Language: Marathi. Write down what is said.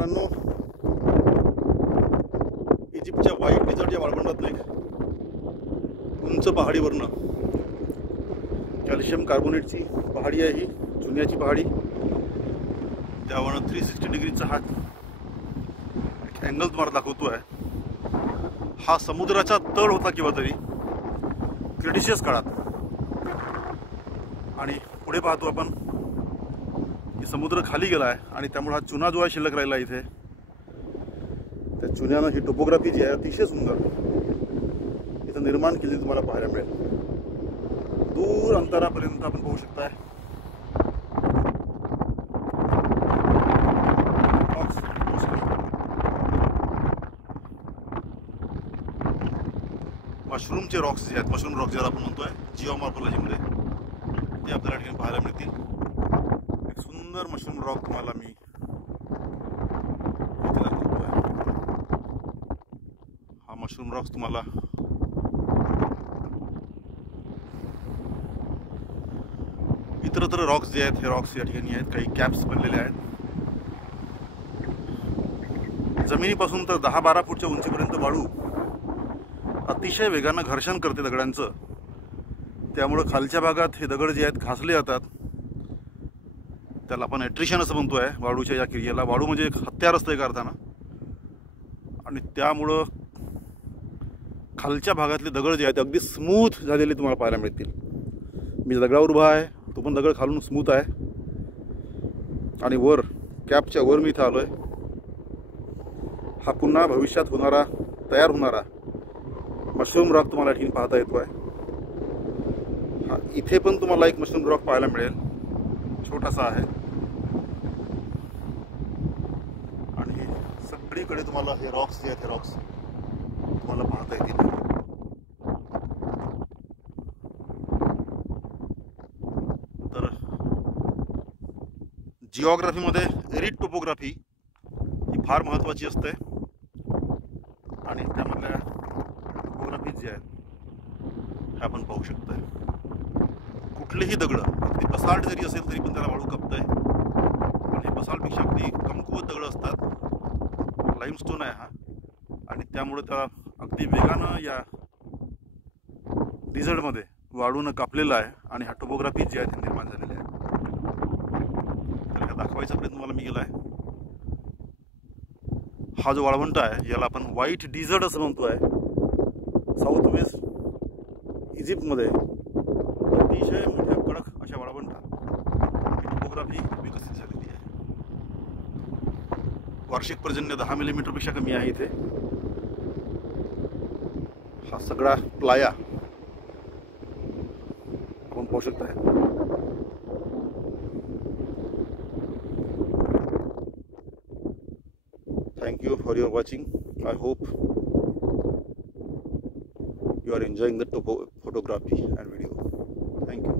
मित्रांनो, इजिप्तच्या व्हाईट डेझर्टच्या वाळवंटात नाही उंच पहाडीवरनं कॅल्शियम कार्बोनेटची पहाडी आहे ही, चुन्याची पहाडी. त्यावरनं 360 डिग्रीचा हा अँगल तुम्हाला दाखवतो आहे. हा समुद्राचा तळ होता किंवा तरी क्रिटिशियस काळात. आणि पुढे पाहतो आपण की समुद्र खाली गेला आहे आणि त्यामुळे हा चुना जो आहे शिल्लक राहिला इथे. त्या चुन्यानं ही टोपोग्राफी जी आहे अतिशय सुंदर इथं निर्माण केली तुम्हाला पाहायला मिळेल. दूर अंतरापर्यंत आपण पाहू शकताय मशरूमचे रॉक्स जे आहेत, मशरूम रॉक्स ज्याला आपण म्हणतोय जिओमॉर्फॉलॉजीमध्ये, ते आपल्याला ठिकाणी पाहायला मिळतील. एक सुंदर मशरूम रॉक तुम्हाला मी इथे दाखवतोय. हा मशरूम रॉक्स तुम्हाला इतरत्र रॉक्स जे आहेत हे रॉक्स या ठिकाणी आहेत. काही कॅप्स बनलेले आहेत. जमिनीपासून तर 10-12 फूटच्या उंचीपर्यंत वाळू अतिशय वेगानं घर्षण करते दगडांचं. त्यामुळं खालच्या भागात हे दगड जे आहेत घासले जातात. त्याला आपण एट्रिशन असं म्हणतोय वाळूच्या या क्रियेला. वाळू म्हणजे एक हत्यार असतं एका अर्थानं. आणि त्यामुळं खालच्या भागातले दगड जे आहेत अगदी स्मूथ झालेले तुम्हाला पाहायला मिळतील. मी दगडावर उभा आहे, तो पण दगड खालून स्मूथ आहे. आणि वर कॅपच्या वर मी इथं आलोय. हा पुन्हा भविष्यात होणारा तयार होणारा मशरूम रॉक तुम्हाला ठिकाणी पाहता येतोय. हा इथे पण तुम्हाला एक मशरूम रॉक पाहायला मिळेल, छोटासा आहे. आणि सगळीकडे तुम्हाला हे रॉक्स जे आहेत हे रॉक्स तुम्हाला पाहता येतील. तर जिओग्राफीमध्ये एरिड टोपोग्राफी ही फार महत्त्वाची असते. आणि त्यामधल्या टोपोग्राफी जे आहेत हे आपण पाहू शकतोय. कुठलेही दगड अगदी बसाल्ट जरी असेल तरी पण त्याला वाळू कपतंय. आणि हे बसाल्टपेक्षा अगदी कमकुवत दगड असतात. लाईमस्टोन आहे हा. आणि त्यामुळे त्याला अगदी वेगानं या डिझर्टमध्ये वाळूनं कापलेलं आहे. आणि हा टोपोग्राफी जी आहे ती निर्माण झालेली आहे. तर हा दाखवायचा प्रयत्न मला मी केला आहे. हा जो वाळवंट आहे याला आपण व्हाईट डिझर्ट असं म्हणतोय. साऊथ वेस्ट इजिप्तमध्ये अतिशय मोठ्या कडक अशा वाळवंटात टोपोग्राफी विकसित झालेली आहे. वार्षिक पर्जन्य 10 मिलीमीटरपेक्षा कमी आहे इथे. हा सगळा प्लाया आपण पाहू शकताय. Thank you for your watching. I hope you are enjoying the photography and video. Thank you.